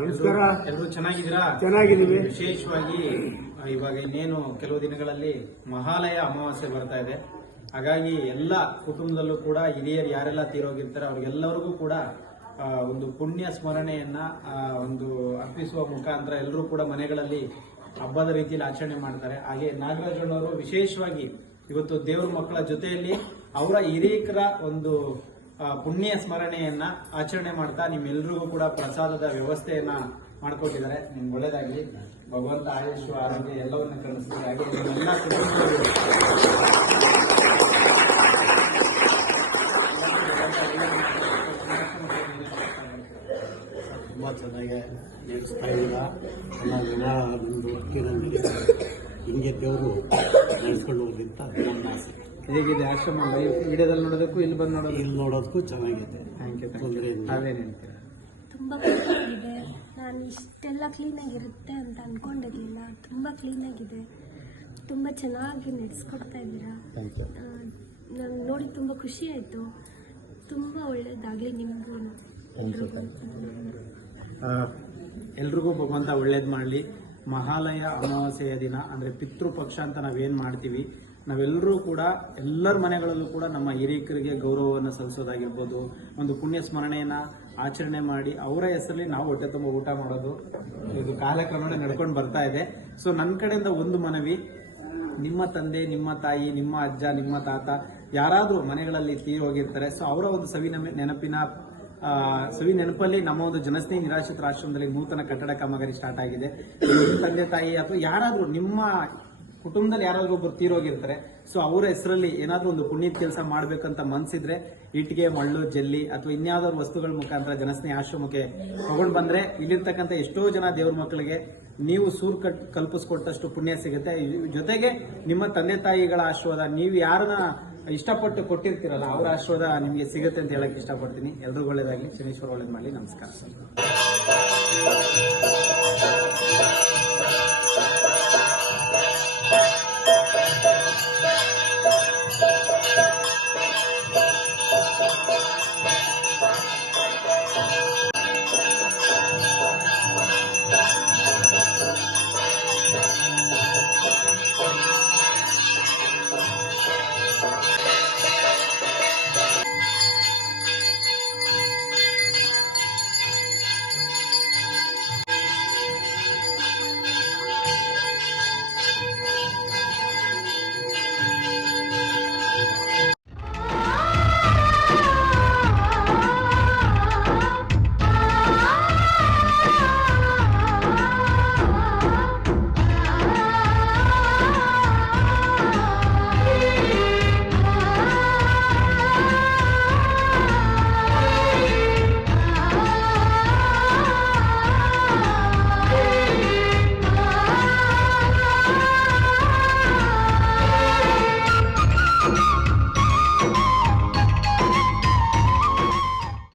ನಮಸ್ಕಾರ. ಎಲ್ಲರೂ ಚೆನ್ನಾಗಿದ್ದೀರಾ? ಚೆನ್ನಾಗಿದ್ದೀವಿ. ವಿಶೇಷವಾಗಿ ಇವಾಗ ಇನ್ನೇನು ಕೆಲವು ದಿನಗಳಲ್ಲಿ ಮಹಾಲಯ ಅಮಾವಾಸ್ಯೆ ಬರ್ತಾ ಇದೆ. ಹಾಗಾಗಿ ಎಲ್ಲ ಕುಟುಂಬದಲ್ಲೂ ಕೂಡ ಹಿರಿಯರು ಯಾರೆಲ್ಲ ತೀರೋಗಿರ್ತಾರೆ ಅವ್ರಿಗೆಲ್ಲರಿಗೂ ಕೂಡ ಒಂದು ಪುಣ್ಯ ಸ್ಮರಣೆಯನ್ನ ಒಂದು ಅರ್ಪಿಸುವ ಮುಖಾಂತರ ಎಲ್ಲರೂ ಕೂಡ ಮನೆಗಳಲ್ಲಿ ಹಬ್ಬದ ರೀತಿಯಲ್ಲಿ ಆಚರಣೆ ಮಾಡ್ತಾರೆ. ಹಾಗೆ ನಾಗರಾಜಣ್ಣವರು ವಿಶೇಷವಾಗಿ ಇವತ್ತು ದೇವ್ರ ಮಕ್ಕಳ ಜೊತೆಯಲ್ಲಿ ಅವರ ಹಿರಿಯರ ಒಂದು ಪುಣ್ಯ ಸ್ಮರಣೆಯನ್ನ ಆಚರಣೆ ಮಾಡ್ತಾ ನಿಮ್ಮೆಲ್ಲರಿಗೂ ಕೂಡ ಪ್ರಸಾದದ ವ್ಯವಸ್ಥೆಯನ್ನ ಮಾಡ್ಕೊಟ್ಟಿದ್ದಾರೆ. ನಿಮ್ಗೆ ಒಳ್ಳೇದಾಗಲಿ, ಭಗವಂತ ಆಯುಷು ಆರೋಗ್ಯ ಎಲ್ಲವನ್ನ ಕಳಿಸ್ತಾರೆ. ಹಾಗೆ ಎಲ್ಲ ತುಂಬ ಚೆನ್ನಾಗಿ ನಡೆಸ್ತಾ ಇಲ್ಲ. ಎಲ್ಲ ಜನ ನಮ್ಮದು ಒಟ್ಟಿನಲ್ಲಿ ಹಿಂಗೆ ದೇವರು ನಡೆಸ್ಕೊಂಡು ಹೋಗ್ಲಿ ಅಂತ ನನ್ನ ಆಸೆ. ಹೇಗಿದೆ ಆಶ್ರಮ ವಿಡಿಯೋದಲ್ಲಿ ನೋಡೋದಕ್ಕೂ ಇಲ್ಲಿ ಬಂದು ಇಲ್ಲಿ ನೋಡೋದಕ್ಕೂ ಚೆನ್ನಾಗಿದೆ. Thank you. ತೊಂದರೆ ಇಲ್ಲ. ನಾವೇನು ಹೇಳ್ತೀರಾ? ತುಂಬ ಖುಷಿಯಾಗಿದೆ. ನಾನು ಇಷ್ಟೆಲ್ಲ ಕ್ಲೀನಾಗಿರುತ್ತೆ ಅಂತ ಅಂದ್ಕೊಂಡಿರಲಿಲ್ಲ. ತುಂಬ ಕ್ಲೀನಾಗಿದೆ, ತುಂಬ ಚೆನ್ನಾಗಿ ನಡೆಸ್ಕೊಡ್ತಾ ಇದ್ದೀರಾ. ನಾನು ನೋಡಿ ತುಂಬ ಖುಷಿ ಆಯಿತು. ತುಂಬ ಒಳ್ಳೆಯದಾಗಲಿ ನಿಮಗೂ. ಎಲ್ರಿಗೂ ಭಗವಂತ ಒಳ್ಳೇದು ಮಾಡಲಿ. ಮಹಾಲಯ ಅಮಾವಾಸ್ಯೆಯ ದಿನ ಅಂದರೆ ಪಿತೃಪಕ್ಷ ಅಂತ ನಾವೇನು ಮಾಡ್ತೀವಿ, ನಾವೆಲ್ಲರೂ ಕೂಡ ಎಲ್ಲರ ಮನೆಗಳಲ್ಲೂ ಕೂಡ ನಮ್ಮ ಹಿರಿಯರಿಗೆ ಗೌರವವನ್ನು ಸಲ್ಲಿಸೋದಾಗಿರ್ಬೋದು, ಒಂದು ಪುಣ್ಯ ಸ್ಮರಣೆಯನ್ನ ಆಚರಣೆ ಮಾಡಿ ಅವರ ಹೆಸರಲ್ಲಿ ನಾವು ಹೊಟ್ಟೆ ತುಂಬ ಊಟ ಮಾಡೋದು ಇದು ಕಾಲಕ್ರಮೇಣ ನಡ್ಕೊಂಡು ಬರ್ತಾ ಇದೆ. ಸೊ ನನ್ನ ಕಡೆಯಿಂದ ಒಂದು ಮನವಿ, ನಿಮ್ಮ ತಂದೆ, ನಿಮ್ಮ ತಾಯಿ, ನಿಮ್ಮ ಅಜ್ಜ, ನಿಮ್ಮ ತಾತ ಯಾರಾದರೂ ಮನೆಗಳಲ್ಲಿ ತೀರಿ ಹೋಗಿರ್ತಾರೆ. ಸೊ ಅವರ ಒಂದು ಸವಿ ನೆನಪಲ್ಲಿ ನಮ್ಮ ಒಂದು ಜನಸ್ನೇಹಿ ನಿರಾಶ್ರಿತರ ಆಶ್ರಮದಲ್ಲಿ ನೂತನ ಕಟ್ಟಡ ಕಾಮಗಾರಿ ಸ್ಟಾರ್ಟ್ ಆಗಿದೆ. ತಂದೆ ತಾಯಿ ಅಥವಾ ಯಾರಾದರೂ ನಿಮ್ಮ ಕುಟುಂಬದಲ್ಲಿ ಯಾರಾದ್ರೂ ಒಬ್ಬರು ತೀರೋಗಿರ್ತಾರೆ. ಸೊ ಅವರ ಹೆಸರಲ್ಲಿ ಏನಾದ್ರೂ ಒಂದು ಪುಣ್ಯದ ಕೆಲಸ ಮಾಡ್ಬೇಕಂತ ಮನ್ಸಿದ್ರೆ ಇಟ್ಟಿಗೆ, ಮಳ್ಳು, ಜಲ್ಲಿ ಅಥವಾ ಇನ್ಯಾವ್ದಾದ್ರು ವಸ್ತುಗಳ ಮುಖಾಂತರ ಜನಸ್ನೇಹಿ ಆಶ್ರಮಕ್ಕೆ ತಗೊಂಡು ಬಂದ್ರೆ ಇಲ್ಲಿರ್ತಕ್ಕಂಥ ಎಷ್ಟೋ ಜನ ದೇವ್ರ ಮಕ್ಕಳಿಗೆ ನೀವು ಕಲ್ಪಿಸ್ಕೊಟ್ಟಷ್ಟು ಪುಣ್ಯ ಸಿಗುತ್ತೆ. ಜೊತೆಗೆ ನಿಮ್ಮ ತಂದೆ ತಾಯಿಗಳ ಆಶೀರ್ವಾದ, ನೀವು ಯಾರನ್ನ ಇಷ್ಟಪಟ್ಟು ಕೊಟ್ಟಿರ್ತೀರಲ್ಲ ಅವರ ಆಶೀರ್ವಾದ ನಿಮಗೆ ಸಿಗುತ್ತೆ ಅಂತ ಹೇಳಕ್ ಇಷ್ಟಪಡ್ತೀನಿ. ಎಲ್ರಿಗೂ ಒಳ್ಳೇದಾಗಲಿ. ಶನೀಶ್ವರ ಒಳ್ಳೇದು ಮಾಡಲಿ. ನಮಸ್ಕಾರ.